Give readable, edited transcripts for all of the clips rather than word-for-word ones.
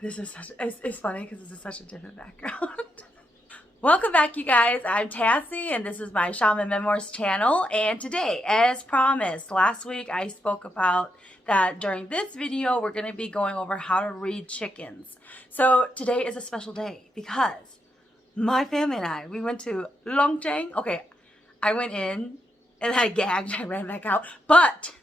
This is such, it's funny because this is such a different background. Welcome back, you guys. I'm Tassie, and this is my Shaman Memoirs channel. And today, as promised, last week I spoke about that during this video, we're going to be going over how to read chickens. So today is a special day because my family and I, we went to Longcheng. Okay, I went in and I gagged, I ran back out. But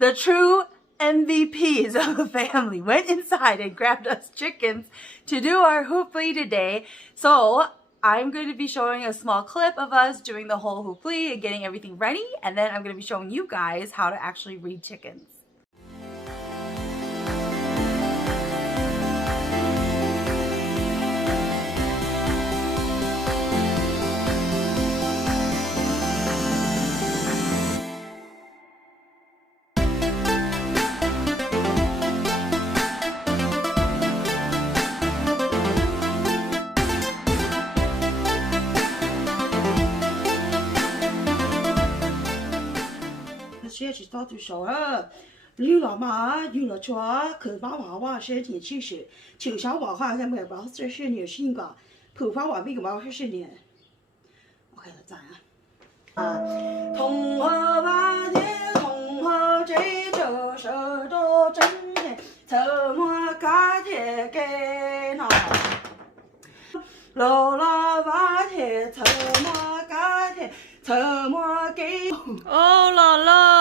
the true MVPs of the family went inside and grabbed us chickens to do our hooply today. So I'm going to be showing a small clip of us doing the whole hooply and getting everything ready. And then I'm going to be showing you guys how to actually read chickens. She start to show her. Lưu lọ mà, lưu lọ chua, khử phá hỏa hoa sẽ tiền chi sự, chịu sáu hỏa hoa sẽ mày bảo sẽ sẽ nhiều xin cả, khử phá hỏa bị cái bảo sẽ sẽ nhiều. Ok là giải à. Thông hoa ba thiên, thông hoa chế trợ sở đô chân hè, thơ mua cá thể kê nọ. Lô la ba thể thơ mua cá thể. Thơ mua kê. Oh la la.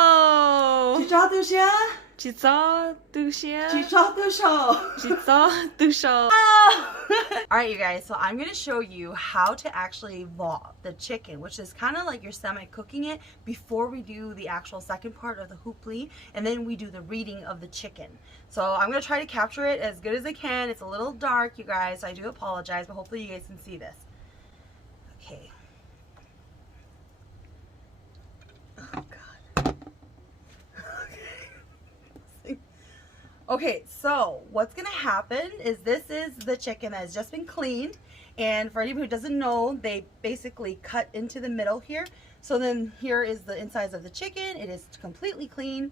Chị cho tôi xem. Chị cho tôi xem. Chị cho tôi show. Chị cho tôi show. Alright, you guys, so I'm going to show you how to actually vault the chicken, which is kind of like you're semi-cooking it before we do the actual second part of the hooply, and then we do the reading of the chicken. So I'm going to try to capture it as good as I can. It's a little dark, you guys, so I do apologize, but hopefully you guys can see this. Okay. Oh, God. Okay, so what's going to happen is this is the chicken that has just been cleaned. And for anybody who doesn't know, they basically cut into the middle here. So then here is the insides of the chicken. It is completely clean.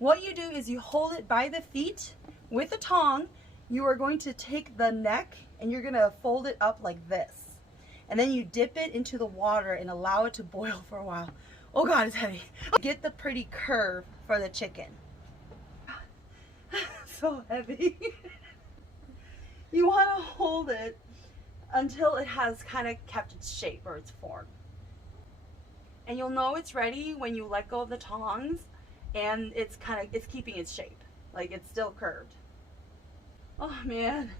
What you do is you hold it by the feet with a tongue. You are going to take the neck and you're going to fold it up like this. And then you dip it into the water and allow it to boil for a while. Oh God, it's heavy. Get the pretty curve for the chicken. So heavy. You want to hold it until it has kind of kept its shape or its form. And you'll know it's ready when you let go of the tongs and it's keeping its shape. Like it's still curved. Oh man.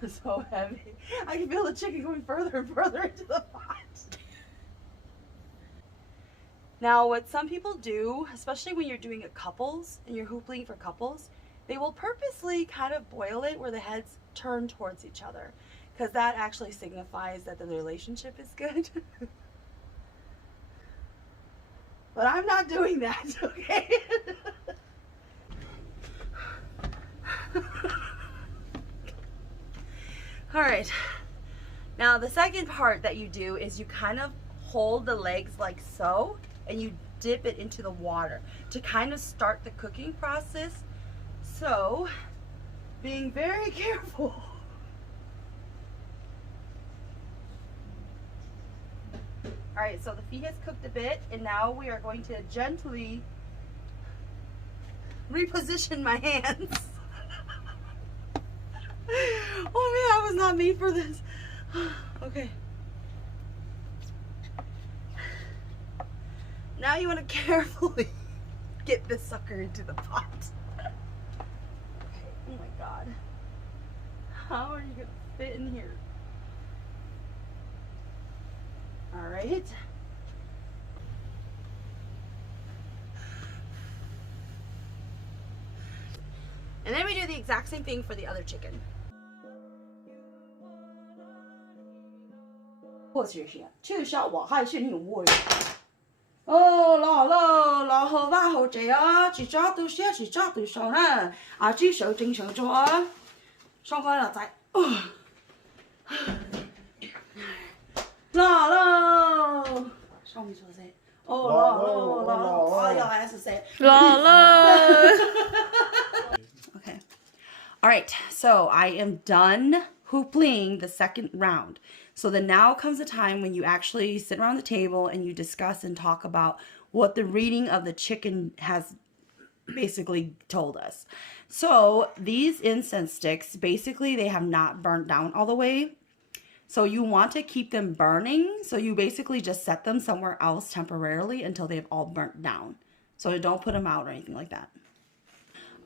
This is so heavy. I can feel the chicken going further and further into the pot. Now, what some people do, especially when you're doing a couples and you're hoopling for couples, they will purposely kind of boil it where the heads turn towards each other, because that actually signifies that the relationship is good. But I'm not doing that, okay? All right. Now, the second part that you do is you kind of hold the legs like so, and you dip it into the water to kind of start the cooking process. So, being very careful. Alright, so the feet has cooked a bit, and now we are going to gently reposition my hands. Oh man, I was not made for this. Okay. Now you want to carefully get this sucker into the pot. Okay. Oh my God. How are you going to fit in here? Alright. And then we do the exact same thing for the other chicken. 或者是去下我还是你我。哦，老好吧好这啊，只抓都些，只抓都少呢，啊，只手正手做啊，上翻了再，老，上面说噻，哦老，要来是噻，老。Okay. All right, so I am done hoopling the second round. So then now comes the time when you actually sit around the table and you discuss and talk about what the reading of the chicken has basically told us. So these incense sticks, basically they have not burnt down all the way. So you want to keep them burning. So you basically just set them somewhere else temporarily until they've all burnt down. So don't put them out or anything like that.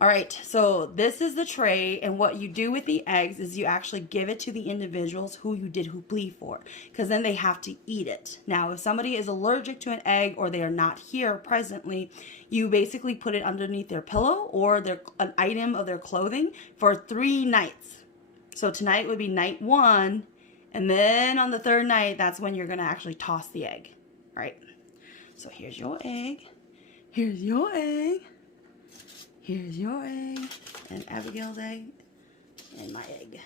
All right, so this is the tray, and what you do with the eggs is you actually give it to the individuals who you did hoopli for, because then they have to eat it. Now, if somebody is allergic to an egg or they are not here presently, you basically put it underneath their pillow or an item of their clothing for 3 nights. So tonight would be night 1, and then on the 3rd night, that's when you're going to actually toss the egg. All right, so here's your egg. Here's your egg. Here's your egg, and Abigail's egg, and my egg.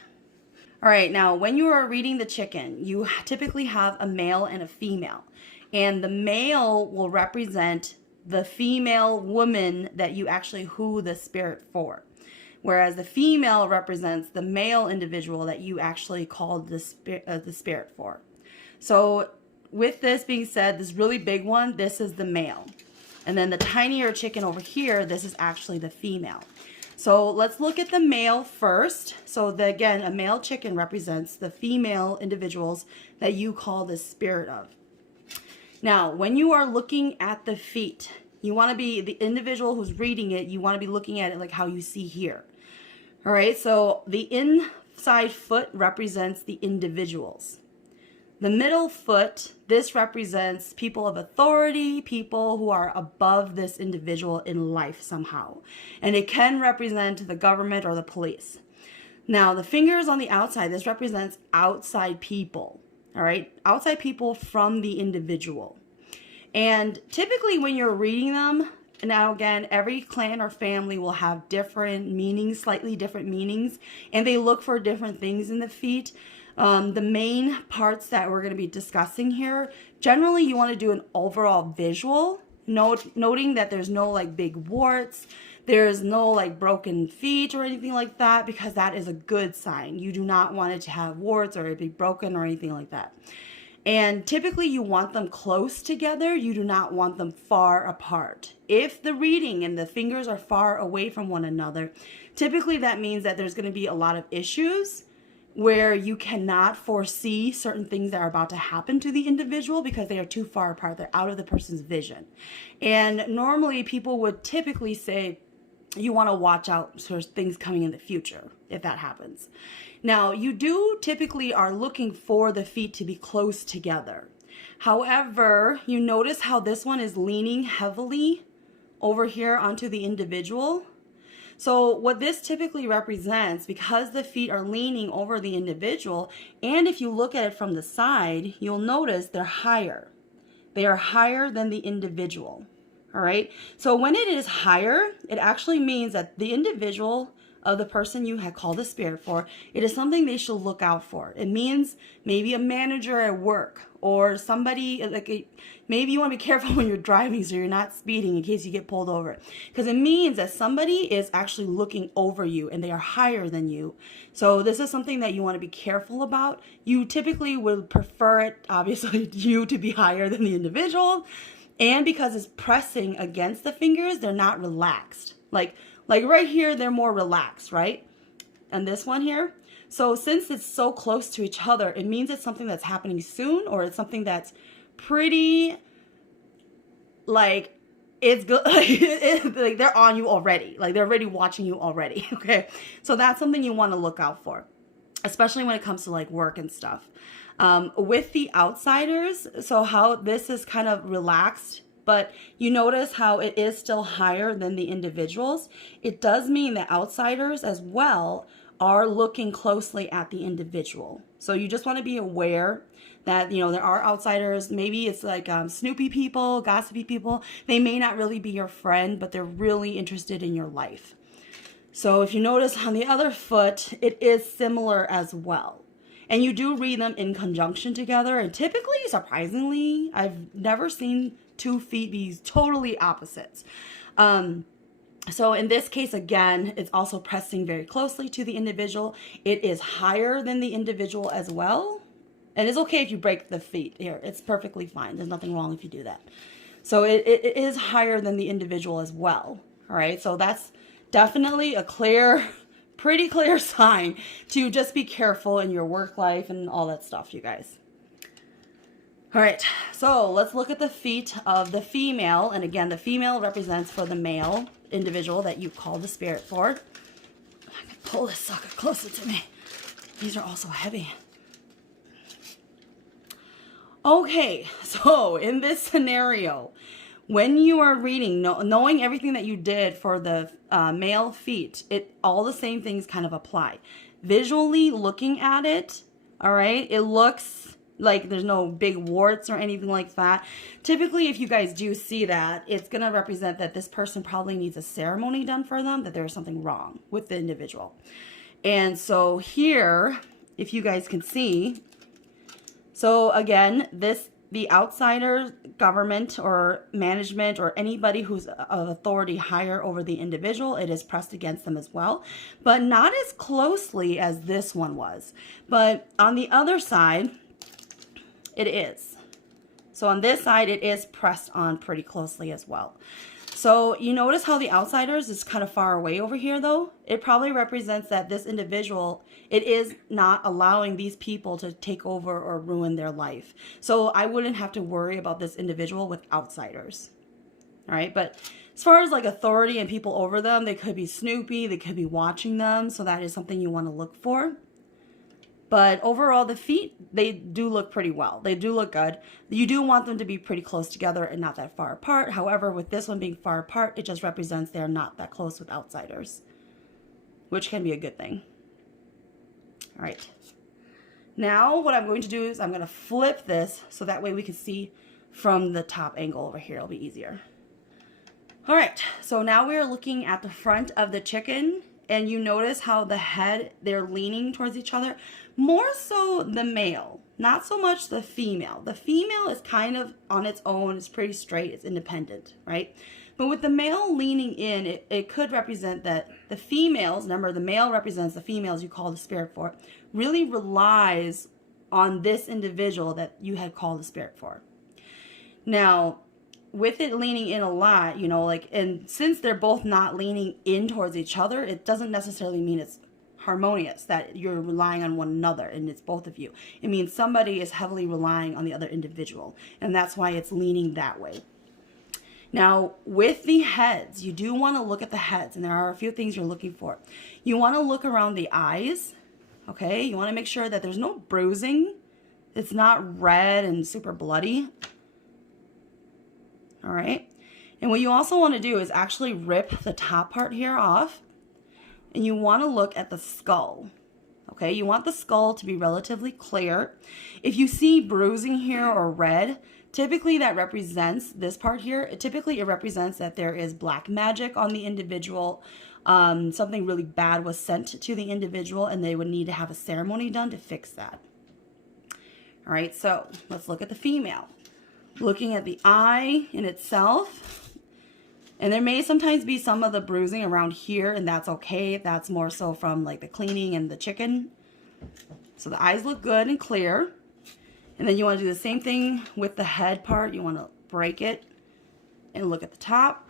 All right, now when you are reading the chicken, you typically have a male and a female. And the male will represent the female woman that you actually who the spirit for. Whereas the female represents the male individual that you actually called the spirit for. So with this being said, this really big one, this is the male. And then the tinier chicken over here, this is actually the female. So let's look at the male first. So again, a male chicken represents the female individuals that you call the spirit of. Now, when you are looking at the feet, you want to be, the individual who's reading it, you want to be looking at it like how you see here. All right, so the inside foot represents the individuals. The middle foot, this represents people of authority, people who are above this individual in life somehow. And it can represent the government or the police. Now, the fingers on the outside, this represents outside people, all right? Outside people from the individual. And typically when you're reading them, now again, every clan or family will have different meanings, slightly different meanings, and they look for different things in the feet. The main parts that we're going to be discussing here, generally you want to do an overall visual, noting that there's no like big warts, there's no like broken feet or anything like that, because that is a good sign. You do not want it to have warts or it be broken or anything like that. And typically you want them close together. You do not want them far apart. If the reading and the fingers are far away from one another, typically that means that there's going to be a lot of issues where you cannot foresee certain things that are about to happen to the individual because they are too far apart. They're out of the person's vision. And normally people would typically say you want to watch out for things coming in the future if that happens. Now, you do typically are looking for the feet to be close together. However, you notice how this one is leaning heavily over here onto the individual. So what this typically represents, because the feet are leaning over the individual, and if you look at it from the side, you'll notice they're higher. They are higher than the individual. All right. So when it is higher, it actually means that the individual of the person you had called a spirit for, it is something they should look out for. It means maybe a manager at work or somebody, maybe you want to be careful when you're driving so you're not speeding in case you get pulled over. Because it means that somebody is actually looking over you and they are higher than you. So this is something that you want to be careful about. You typically would prefer it, obviously, you to be higher than the individual. And because it's pressing against the fingers, they're not relaxed. Like right here, they're more relaxed, right? And this one here. So since it's so close to each other, it means it's something that's happening soon, or it's something that's pretty, like, it's good. Like they're on you already. Like they're already watching you already. Okay. So that's something you want to look out for, especially when it comes to like work and stuff. With the outsiders, so how this is kind of relaxed, but you notice how it is still higher than the individuals. It does mean that outsiders as well are looking closely at the individual. So you just want to be aware that, you know, there are outsiders. Maybe it's like snoopy people, gossipy people. They may not really be your friend, but they're really interested in your life. So if you notice on the other foot, it is similar as well. And you do read them in conjunction together. And typically, surprisingly, I've never seen 2 feet be totally opposites. So in this case, again, it's also pressing very closely to the individual. It is higher than the individual as well. And it's okay if you break the feet here. It's perfectly fine. There's nothing wrong if you do that. So it is higher than the individual as well. All right. So that's definitely a clear, pretty clear sign to just be careful in your work life and all that stuff, you guys. All right. So let's look at the feet of the female. And again, the female represents for the male individual that you call the spirit for. I can pull this sucker closer to me. These are also heavy. Okay, so in this scenario, when you are reading, knowing everything that you did for the male feet, all the same things kind of apply. Visually looking at it, all right, it looks like there's no big warts or anything like that. Typically, if you guys do see that, it's going to represent that this person probably needs a ceremony done for them, that there's something wrong with the individual. And so here, if you guys can see, so again, the outsider, government or management or anybody who's of authority higher over the individual, it is pressed against them as well, but not as closely as this one was. But on the other side, it is. So on this side, it is pressed on pretty closely as well. So you notice how the outsiders is kind of far away over here though? It probably represents that this individual, it is not allowing these people to take over or ruin their life. So I wouldn't have to worry about this individual with outsiders. All right, but as far as like authority and people over them, they could be snoopy, they could be watching them. So that is something you want to look for. But overall, the feet, they do look pretty well. They do look good. You do want them to be pretty close together and not that far apart. However, with this one being far apart, it just represents they're not that close with outsiders, which can be a good thing. All right. Now, what I'm going to do is I'm going to flip this so that way we can see from the top angle over here. It'll be easier. All right. So now we are looking at the front of the chicken. And you notice how the head, they're leaning towards each other. More so the male, not so much the female. The female is kind of on its own. It's pretty straight. It's independent, right? But with the male leaning in, it could represent that the females, remember the male represents the females you call the spirit for, really relies on this individual that you had called the spirit for. Now, with it leaning in a lot, you know, like, and since they're both not leaning in towards each other, it doesn't necessarily mean it's harmonious, that you're relying on one another and it's both of you. It means somebody is heavily relying on the other individual, and that's why it's leaning that way. Now, with the heads, you do want to look at the heads, and there are a few things you're looking for. You want to look around the eyes, okay? You want to make sure that there's no bruising. It's not red and super bloody. All right. And what you also want to do is actually rip the top part here off. And you want to look at the skull. Okay. You want the skull to be relatively clear. If you see bruising here or red, typically that represents this part here. Typically it represents that there is black magic on the individual. Something really bad was sent to the individual and they would need to have a ceremony done to fix that. All right. So let's look at the female. Looking at the eye in itself, and there may sometimes be some of the bruising around here, and that's okay. That's more so from like the cleaning and the chicken. So the eyes look good and clear. And then you want to do the same thing with the head part. You want to break it and look at the top.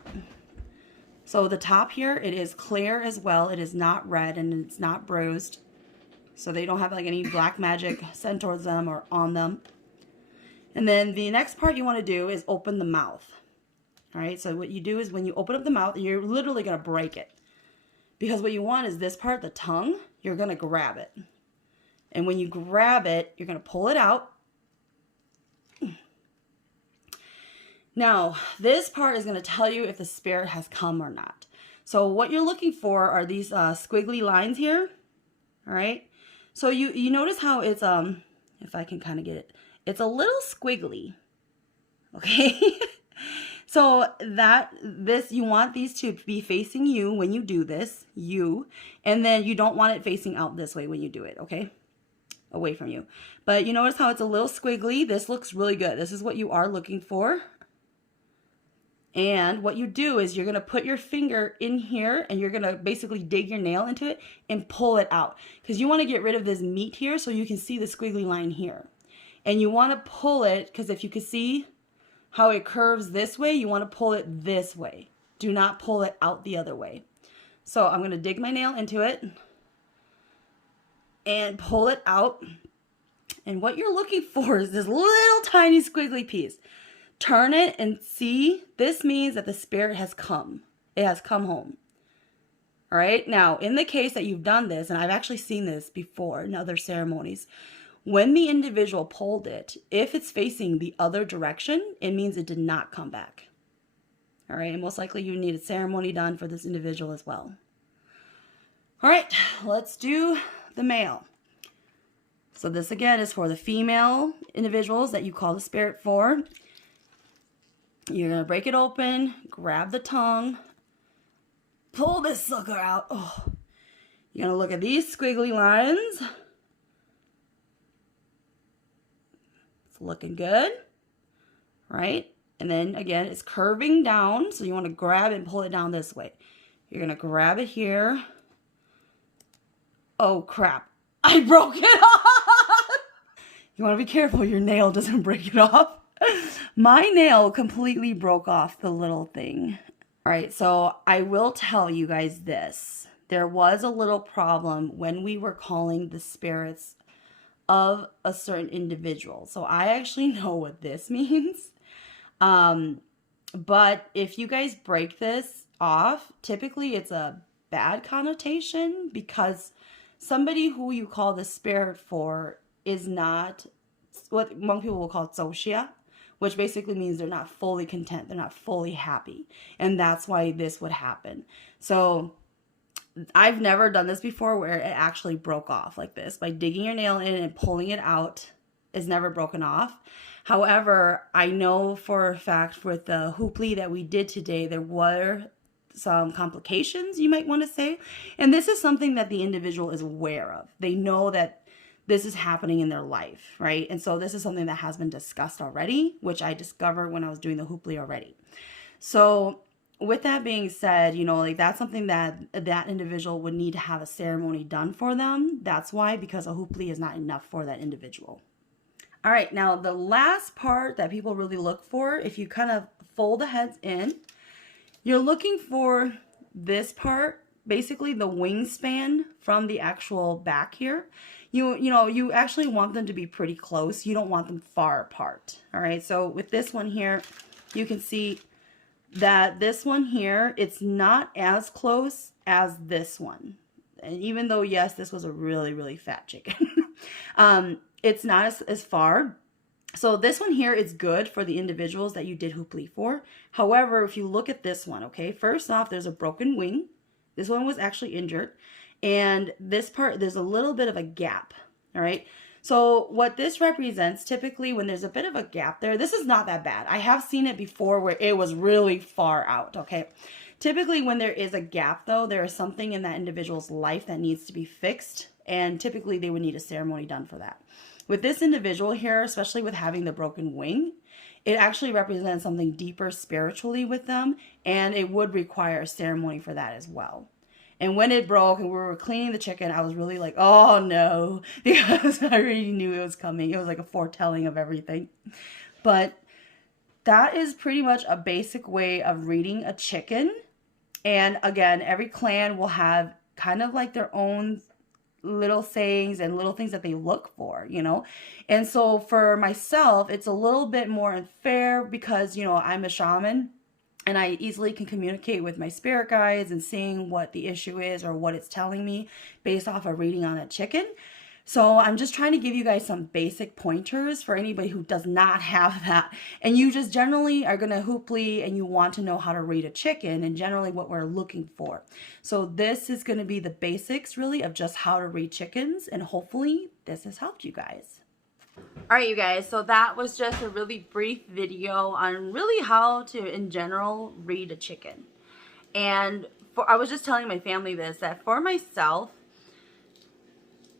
So the top here, it is clear as well. It is not red and it's not bruised. So they don't have like any black magic sent towards them or on them. And then the next part you want to do is open the mouth. All right, so what you do is when you open up the mouth, you're literally going to break it. Because what you want is this part, the tongue, you're going to grab it. And when you grab it, you're going to pull it out. Now, this part is going to tell you if the spirit has come or not. So what you're looking for are these squiggly lines here. All right, so you notice how it's, if I can kind of get it, it's a little squiggly, okay? So you want these to be facing you when you do this, and then you don't want it facing out this way when you do it, okay? Away from you. But you notice how it's a little squiggly. This looks really good. This is what you are looking for. And what you do is you're going to put your finger in here and you're going to basically dig your nail into it and pull it out. Because you want to get rid of this meat here so you can see the squiggly line here. And you want to pull it, because if you can see how it curves this way, you want to pull it this way. Do not pull it out the other way. So I'm going to dig my nail into it and pull it out. And what you're looking for is this little tiny squiggly piece. Turn it and see, this means that the spirit has come. It has come home. All right. Now, in the case that you've done this, and I've actually seen this before in other ceremonies, when the individual pulled it, if it's facing the other direction, it means it did not come back. All right. And most likely you need a ceremony done for this individual as well. All right. Let's do the male. So this again is for the female individuals that you call the spirit for. You're going to break it open, grab the tongue, pull this sucker out. Oh, you're going to look at these squiggly lines. It's looking good, right? And then again, it's curving down. So you want to grab it and pull it down this way. You're going to grab it here. Oh, crap. I broke it off. You want to be careful your nail doesn't break it off. My nail completely broke off the little thing. All right, so I will tell you guys this. There was a little problem when we were calling the spirits of a certain individual. So I actually know what this means. But if you guys break this off, typically it's a bad connotation because somebody who you call the spirit for is not what Hmong people will call Zoshia, which basically means they're not fully content, they're not fully happy. And that's why this would happen. So I've never done this before where it actually broke off like this. By digging your nail in and pulling it out is never broken off. However, I know for a fact with the Plig that we did today, there were some complications, you might want to say. And this is something that the individual is aware of. They know that this is happening in their life, right? And so this is something that has been discussed already, which I discovered when I was doing the Plig already. So with that being said, you know, like that's something that that individual would need to have a ceremony done for them. That's why, because a Plig is not enough for that individual. All right, now the last part that people really look for, if you kind of fold the heads in, you're looking for this part, basically the wingspan from the actual back here. You actually want them to be pretty close. You don't want them far apart. All right, so with this one here, you can see that this one here, it's not as close as this one. And even though, yes, this was a really, really fat chicken, it's not as far. So this one here is good for the individuals that you did Plig for. However, if you look at this one, okay, first off, there's a broken wing. This one was actually injured. And this part, there's a little bit of a gap, all right? So what this represents, typically when there's a bit of a gap there, this is not that bad. I have seen it before where it was really far out, okay? Typically when there is a gap though, there is something in that individual's life that needs to be fixed. And typically they would need a ceremony done for that. With this individual here, especially with having the broken wing, it actually represents something deeper spiritually with them. And it would require a ceremony for that as well. And when it broke and we were cleaning the chicken, I was really like, oh no, because I already knew it was coming. It was like a foretelling of everything. But that is pretty much a basic way of reading a chicken. And again, every clan will have kind of like their own little sayings and little things that they look for, you know. And so for myself, it's a little bit more unfair because, you know, I'm a shaman. And I easily can communicate with my spirit guides and seeing what the issue is or what it's telling me based off of reading on a chicken. So I'm just trying to give you guys some basic pointers for anybody who does not have that. And you just generally are going to Plig and you want to know how to read a chicken and generally what we're looking for. So this is going to be the basics really of just how to read chickens. And hopefully this has helped you guys. All right, you guys, so that was just a really brief video on really how to, in general, read a chicken. And I was just telling my family this, that for myself,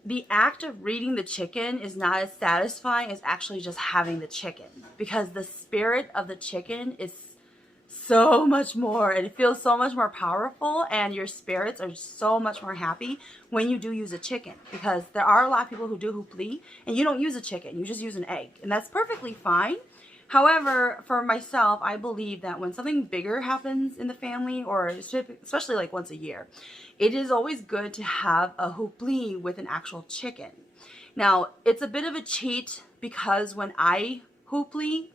the act of reading the chicken is not as satisfying as actually just having the chicken. Because the spirit of the chicken is so much more, and it feels so much more powerful, and your spirits are so much more happy when you do use a chicken, because there are a lot of people who do Plig and you don't use a chicken, you just use an egg, and that's perfectly fine. However, for myself, I believe that when something bigger happens in the family, or especially like once a year, it is always good to have a Plig with an actual chicken. Now, it's a bit of a cheat, because when I Plig,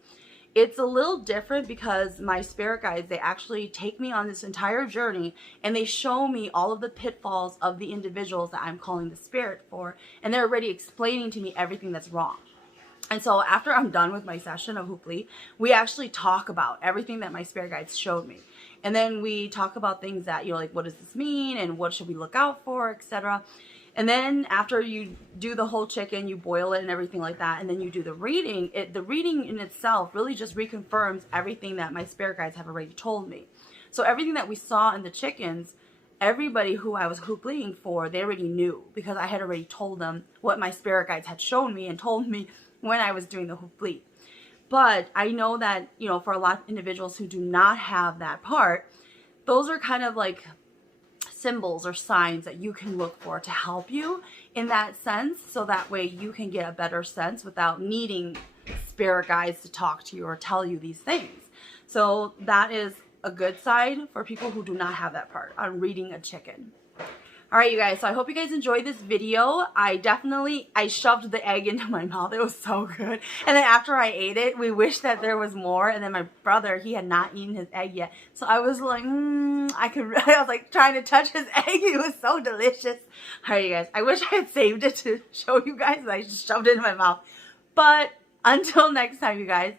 it's a little different, because my spirit guides, they actually take me on this entire journey and they show me all of the pitfalls of the individuals that I'm calling the spirit for, and they're already explaining to me everything that's wrong. And so after I'm done with my session of Plig, we actually talk about everything that my spirit guides showed me. And then we talk about things that, you know, like, what does this mean and what should we look out for, etc. And then after you do the whole chicken, you boil it and everything like that, and then you do the reading. The reading in itself really just reconfirms everything that my spirit guides have already told me. So everything that we saw in the chickens, everybody who I was Pliging for, they already knew, because I had already told them what my spirit guides had shown me and told me when I was doing the Plig. But I know that, you know, for a lot of individuals who do not have that part, those are kind of like symbols or signs that you can look for to help you in that sense, so that way you can get a better sense without needing spirit guides to talk to you or tell you these things. So that is a good side for people who do not have that part on reading a chicken. Alright, you guys, so I hope you guys enjoyed this video. I shoved the egg into my mouth. It was so good. And then after I ate it, we wished that there was more. And then my brother, he had not eaten his egg yet. So I was like, I was like trying to touch his egg. It was so delicious. Alright, you guys, I wish I had saved it to show you guys. I just shoved it in my mouth. But until next time, you guys.